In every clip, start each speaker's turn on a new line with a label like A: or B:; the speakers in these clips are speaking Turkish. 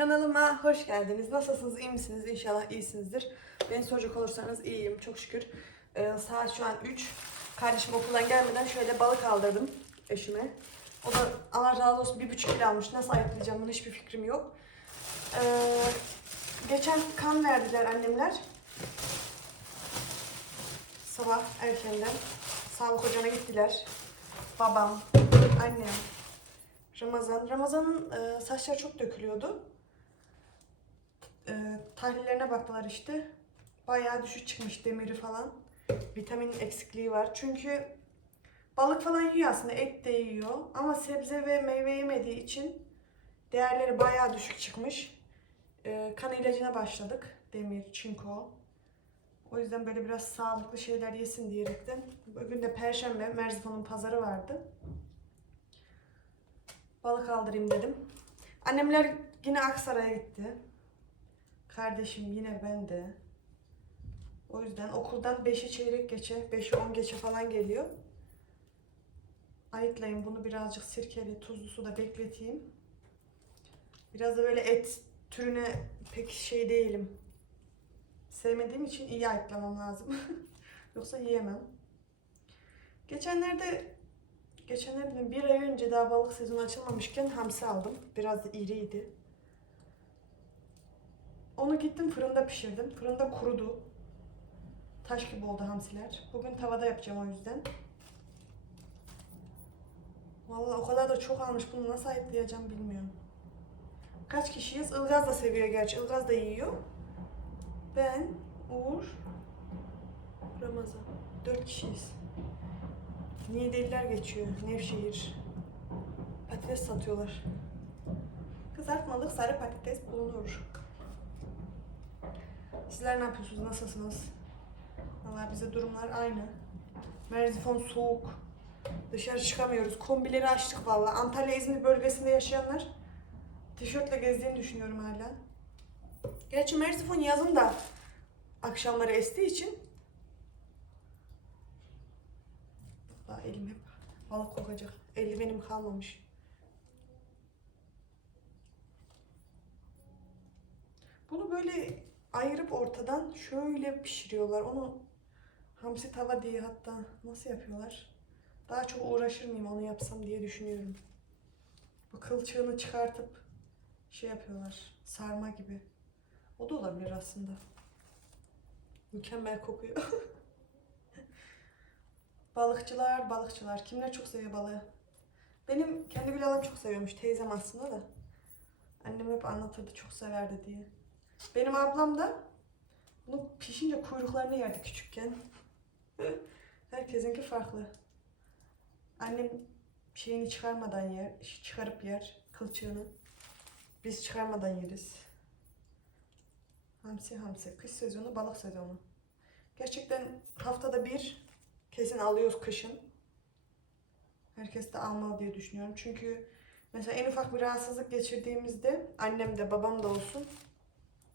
A: Kanalıma hoş geldiniz. Nasılsınız? İyi misiniz? İnşallah iyisinizdir. Beni soracak olursanız iyiyim. Çok şükür. Ee, saat şu an 3. Kardeşim okuldan gelmeden şöyle balık aldırdım eşime. O da Allah razı olsun bir buçuk kilo almış. Nasıl ayıklayacağım bunun hiçbir fikrim yok. Ee, geçen kan verdiler annemler. Sabah erkenden. Sağlık ocağına gittiler. Babam, annem, Ramazan. Ramazan'ın e, saçları çok dökülüyordu. E, tahlillerine baktılar işte. Bayağı düşük çıkmış demiri falan. Vitamin eksikliği var. Çünkü balık falan yiyor aslında. Et de yiyor. Ama sebze ve meyve yemediği için değerleri bayağı düşük çıkmış. E, kan ilacına başladık. Demir, çinko. O yüzden böyle biraz sağlıklı şeyler yesin diyerekten. Bugün de Perşembe Merzifon'un pazarı vardı balık aldırayım dedim. Annemler yine Aksaray'a gitti. Kardeşim yine ben de. O yüzden okuldan 5'e çeyrek geçe, 5'e 10 geçe falan geliyor. Ayıklayayım bunu birazcık sirkeli, tuzlu suda bekleteyim. Biraz da böyle et türüne pek şey değilim. Sevmediğim için iyi ayıklamam lazım. Yoksa yiyemem. Geçenlerde Geçenlerde bir ay önce daha balık sezonu açılmamışken hamsi aldım. Biraz da iriydi. Onu gittim fırında pişirdim. Fırında kurudu. Taş gibi oldu hamsiler. Bugün tavada yapacağım o yüzden. Vallahi o kadar da çok almış bunu nasıl ayıklayacağım bilmiyorum. Kaç kişiyiz? Ilgaz da seviyor gerçi. Ilgaz da yiyor. Ben, Uğur, Ramazan. Dört kişiyiz. Niğdeliler geçiyor. Nevşehir. Patates satıyorlar. Kızartmalık sarı patates bulunur. Sizler ne yapıyorsunuz? Nasılsınız? Valla bize durumlar aynı. Merzifon soğuk. Dışarı çıkamıyoruz. Kombileri açtık valla. Antalya İzmir bölgesinde yaşayanlar tişörtle gezdiğini düşünüyorum hala. Gerçi Merzifon yazın da akşamları estiği için Daha elim hep balık kokacak. Eldivenim kalmamış. Bunu böyle ayırıp ortadan şöyle pişiriyorlar. Onu hamsi tava diye hatta nasıl yapıyorlar? Daha çok uğraşır mıyım onu yapsam diye düşünüyorum. Bu kılçığını çıkartıp şey yapıyorlar. Sarma gibi. O da olabilir aslında. Mükemmel kokuyor. Balıkçılar, balıkçılar. Kimler çok seviyor balığı? Benim kendi Bilal'ım çok seviyormuş. Teyzem aslında da. Annem hep anlatırdı çok severdi diye. Benim ablam da bunu pişince kuyruklarını yerdi küçükken. Herkesinki farklı. Annem şeyini çıkarmadan yer, çıkarıp yer kılçığını. Biz çıkarmadan yeriz. Hamsi hamsi. Kış sezonu, balık sezonu. Gerçekten haftada bir kesin alıyoruz kışın. Herkes de almalı diye düşünüyorum. Çünkü mesela en ufak bir rahatsızlık geçirdiğimizde annem de babam da olsun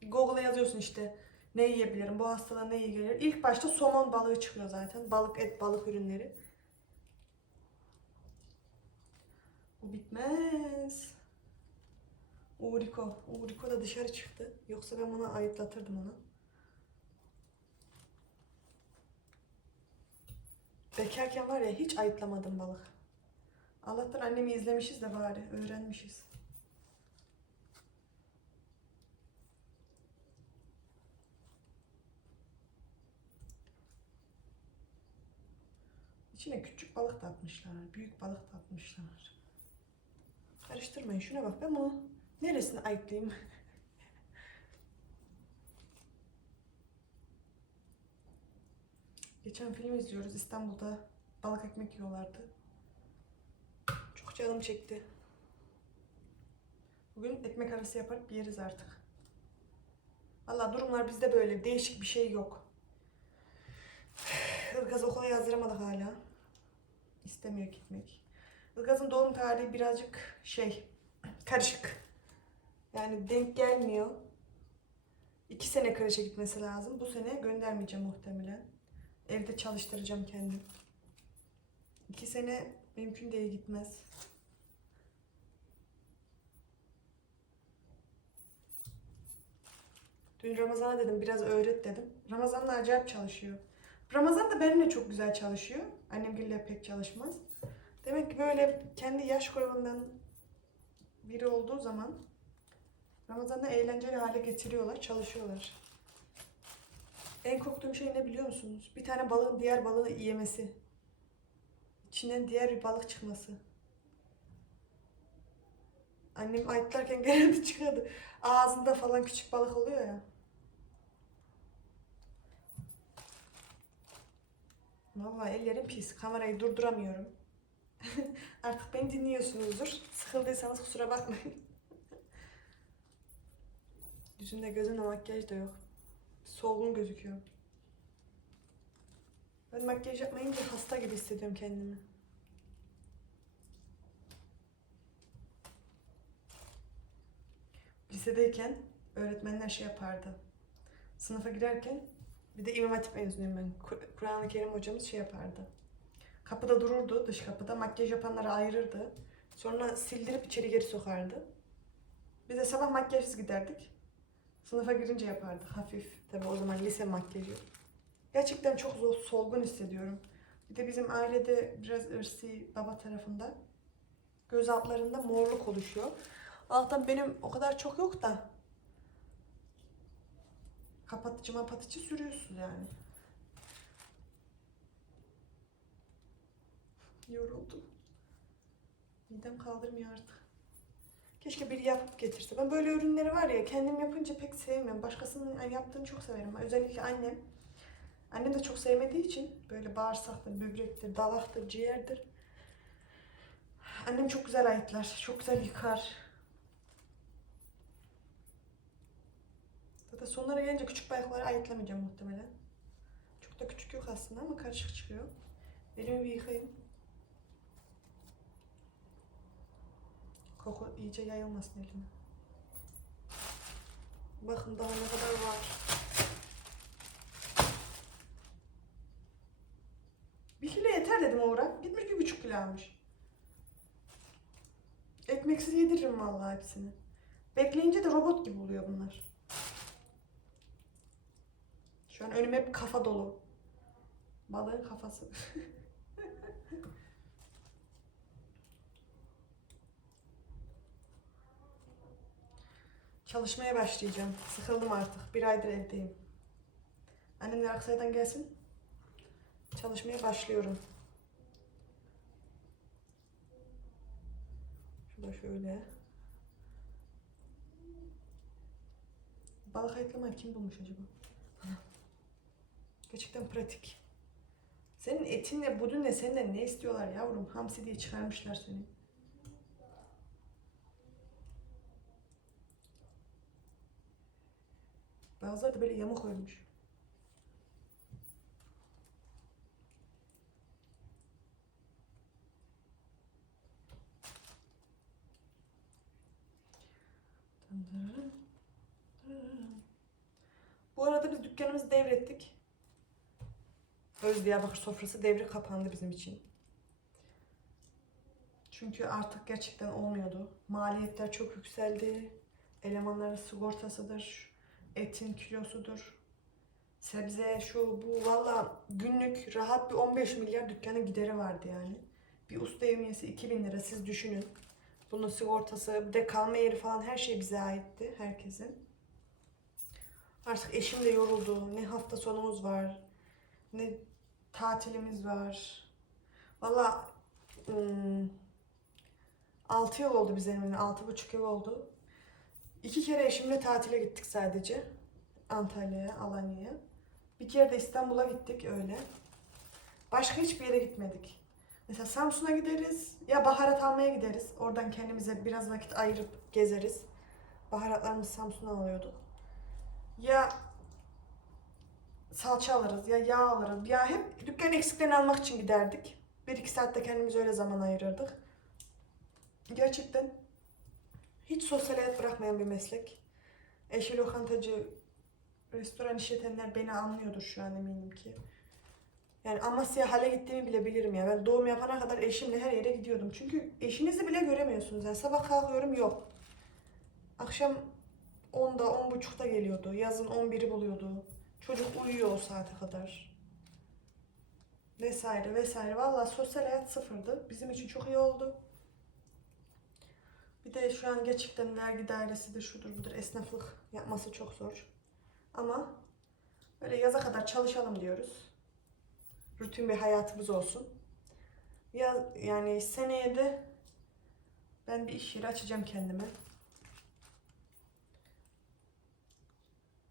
A: Google'a yazıyorsun işte ne yiyebilirim, bu hastalığa ne iyi gelir. İlk başta somon balığı çıkıyor zaten. Balık, et, balık ürünleri. Bu bitmez. Uğriko. Uğriko da dışarı çıktı. Yoksa ben ona ayıplatırdım onu. Bekarken var ya hiç ayıplamadım balık. Allah'tan annemi izlemişiz de bari öğrenmişiz. İçine küçük balık da atmışlar, büyük balık da atmışlar. Karıştırmayın şuna bak ben bunu neresini ayıklayayım? Geçen film izliyoruz. İstanbul'da balık ekmek yiyorlardı. Çok canım çekti. Bugün ekmek arası yaparıp yeriz artık. Valla durumlar bizde böyle. Değişik bir şey yok. Ilgaz okula yazdıramadık hala. İstemiyor gitmek. Ilgaz'ın doğum tarihi birazcık şey karışık. Yani denk gelmiyor. İki sene kreşe gitmesi lazım. Bu sene göndermeyeceğim muhtemelen. Evde çalıştıracağım kendim. İki sene mümkün değil gitmez. Dün Ramazan'a dedim biraz öğret dedim. Ramazan da acayip çalışıyor. Ramazan da benimle çok güzel çalışıyor. Annemgille pek çalışmaz. Demek ki böyle kendi yaş grubundan biri olduğu zaman Ramazan'da eğlenceli hale getiriyorlar, çalışıyorlar. En korktuğum şey ne biliyor musunuz? Bir tane balığın diğer balığı yemesi. İçinden diğer bir balık çıkması. Annem ayıtlarken genelde çıkıyordu. Ağzında falan küçük balık oluyor ya. Vallahi ellerim pis. Kamerayı durduramıyorum. Artık beni dinliyorsunuzdur. Sıkıldıysanız kusura bakmayın. Yüzümde gözümde makyaj da yok. Solgun gözüküyor. Ben makyaj yapmayınca hasta gibi hissediyorum kendimi. Lisedeyken öğretmenler şey yapardı. Sınıfa girerken bir de İmam Hatip mezunuyum ben. Kur- Kur'an-ı Kerim hocamız şey yapardı. Kapıda dururdu, dış kapıda. Makyaj yapanları ayırırdı. Sonra sildirip içeri geri sokardı. Biz de sabah makyajsız giderdik. Sınıfa girince yapardık hafif. Tabii o zaman lise makyajı. Gerçekten çok zor, solgun hissediyorum. Bir de bizim ailede biraz ırsi baba tarafında göz altlarında morluk oluşuyor. Allah'tan benim o kadar çok yok da kapatıcı mapatıcı sürüyorsun yani. Yoruldum. Midem kaldırmıyor artık. Keşke biri yapıp getirse. Ben böyle ürünleri var ya kendim yapınca pek sevmiyorum. Başkasının yaptığını çok severim. Özellikle annem. Annem de çok sevmediği için böyle bağırsaktır, böbrektir, dalaktır, ciğerdir. Annem çok güzel ayıtlar. Çok güzel yıkar. Sonlara gelince küçük bayakları ayıtlamayacağım muhtemelen. Çok da küçük yok aslında ama karışık çıkıyor. Elimi bir yıkayayım. Koku iyice yayılmasın elime. Bakın daha ne kadar var. Bir kilo yeter dedim Uğur'a. Gitmiş bir buçuk kilo almış. Ekmeksiz yediririm vallahi hepsini. Bekleyince de robot gibi oluyor bunlar. Şu an önüm hep kafa dolu. Balığın kafası. Çalışmaya başlayacağım. Sıkıldım artık. Bir aydır evdeyim. Annemler Aksaray'dan gelsin. Çalışmaya başlıyorum. Şurada şöyle. Balık ayıklamayı kim bulmuş acaba? Gerçekten pratik. Senin etinle budunle senden ne istiyorlar yavrum? Hamsi diye çıkarmışlar seni. Bazıları da böyle yamuk ölmüş. Bu arada biz dükkanımızı devrettik. Öz Diyarbakır sofrası devri kapandı bizim için. Çünkü artık gerçekten olmuyordu. Maliyetler çok yükseldi. Elemanların sigortasıdır, etin kilosudur. Sebze şu bu valla günlük rahat bir 15 milyar dükkanın gideri vardı yani. Bir usta yemiyesi 2000 lira siz düşünün. Bunun sigortası bir de kalma yeri falan her şey bize aitti herkesin. Artık eşim de yoruldu. Ne hafta sonumuz var. Ne tatilimiz var. Valla 6 yıl oldu bize eminim. 6,5 yıl oldu. İki kere eşimle tatile gittik sadece. Antalya'ya, Alanya'ya. Bir kere de İstanbul'a gittik öyle. Başka hiçbir yere gitmedik. Mesela Samsun'a gideriz ya baharat almaya gideriz. Oradan kendimize biraz vakit ayırıp gezeriz. Baharatlarımızı Samsun'dan alıyorduk. Ya salça alırız ya yağ alırız. Ya hep dükkan eksiklerini almak için giderdik. Bir iki saatte kendimize öyle zaman ayırırdık. Gerçekten hiç sosyal hayat bırakmayan bir meslek. Eşi lokantacı, restoran işletenler beni anlıyordur şu an eminim ki. Yani Amasya hale gittiğimi bile bilirim ya. Ben doğum yapana kadar eşimle her yere gidiyordum. Çünkü eşinizi bile göremiyorsunuz. Yani sabah kalkıyorum yok. Akşam 10'da 10.30'da geliyordu. Yazın 11'i buluyordu. Çocuk uyuyor o saate kadar. Vesaire vesaire. Vallahi sosyal hayat sıfırdı. Bizim için çok iyi oldu. Bir de şu an gerçekten vergi dairesidir, şudur budur, esnaflık yapması çok zor. Ama böyle yaza kadar çalışalım diyoruz. Rutin bir hayatımız olsun. Ya yani seneye de ben bir iş yeri açacağım kendime.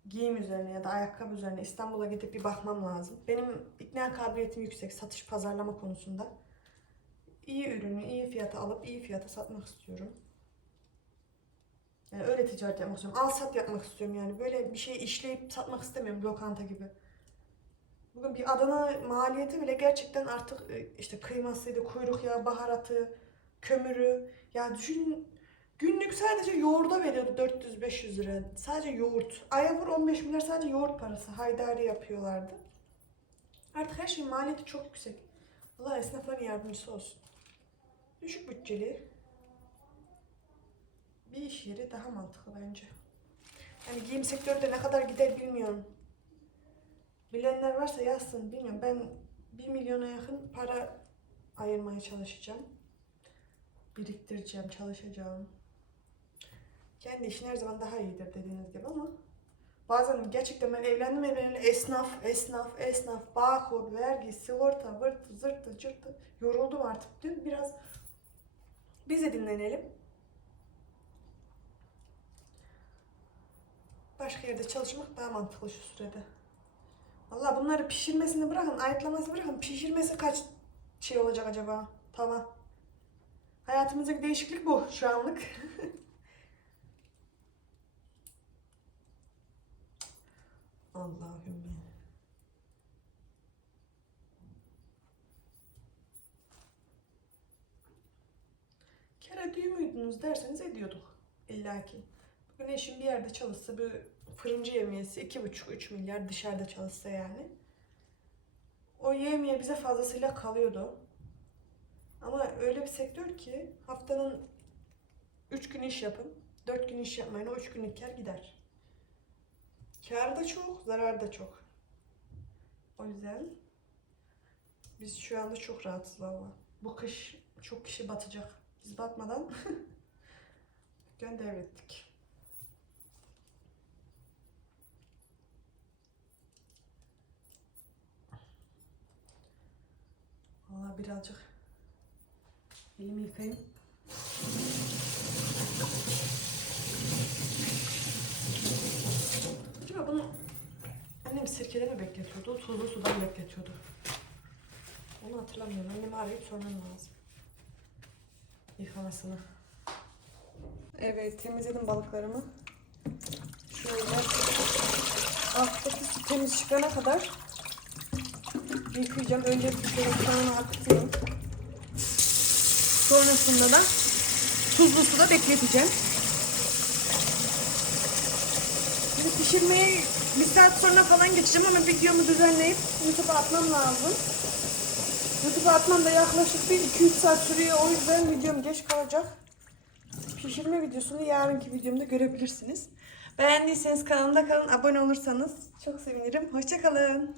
A: Giyim üzerine ya da ayakkabı üzerine İstanbul'a gidip bir bakmam lazım. Benim ikna kabiliyetim yüksek satış pazarlama konusunda. İyi ürünü iyi fiyata alıp iyi fiyata satmak istiyorum. Yani öyle ticaret yapmak istiyorum. Al sat yapmak istiyorum yani. Böyle bir şey işleyip satmak istemiyorum lokanta gibi. Bugün bir Adana maliyeti bile gerçekten artık e, işte kıymasıydı, kuyruk yağı, baharatı, kömürü. Ya düşün günlük sadece yoğurda veriyordu 400-500 lira. Sadece yoğurt. Aya vur 15 milyar sadece yoğurt parası. Haydari yapıyorlardı. Artık her şeyin maliyeti çok yüksek. Allah esnafların yardımcısı olsun. Düşük bütçeli bir iş yeri daha mantıklı bence. Yani giyim sektöründe ne kadar gider bilmiyorum. Bilenler varsa yazsın bilmiyorum. Ben 1 milyona yakın para ayırmaya çalışacağım. Biriktireceğim, çalışacağım. Kendi işin her zaman daha iyidir dediğiniz gibi ama bazen gerçekten ben evlendim evleneli esnaf, esnaf, esnaf, bağkur, vergi, sigorta, vırtı, zırtı, cırtı. Yoruldum artık. Dün biraz biz de dinlenelim. Başka yerde çalışmak daha mantıklı şu sürede. Valla bunları pişirmesini bırakın, ayıtlaması bırakın. Pişirmesi kaç şey olacak acaba? Tava. Hayatımızdaki değişiklik bu şu anlık. Allahümme. Kere düğü müydünüz derseniz ediyorduk illaki. Bugün eşim bir yerde çalışsa bir fırıncı yemiyesi iki buçuk üç milyar dışarıda çalışsa yani. O yemiye bize fazlasıyla kalıyordu. Ama öyle bir sektör ki haftanın üç gün iş yapın, dört gün iş yapmayın o üç günlük kar gider. Kar da çok, zarar da çok. O yüzden biz şu anda çok rahatız valla. Bu kış çok kişi batacak. Biz batmadan gönder ettik. Valla birazcık elimi yıkayayım. Acaba bunu annem sirkede mi bekletiyordu, tuzlu sudan bekletiyordu? Onu hatırlamıyorum. Annemi arayıp sormam lazım. Yıkamasını. Evet, temizledim balıklarımı. Şöyle alttaki su temiz çıkana kadar yıkayacağım. Önce kanını akıtıyorum. Sonrasında da tuzlu suda bekleteceğim. Şimdi pişirmeye bir saat sonra falan geçeceğim ama videomu düzenleyip YouTube'a atmam lazım. YouTube'a atmam da yaklaşık bir 2-3 saat sürüyor. O yüzden videom geç kalacak. Pişirme videosunu yarınki videomda görebilirsiniz. Beğendiyseniz kanalımda kalın, abone olursanız çok sevinirim. Hoşçakalın.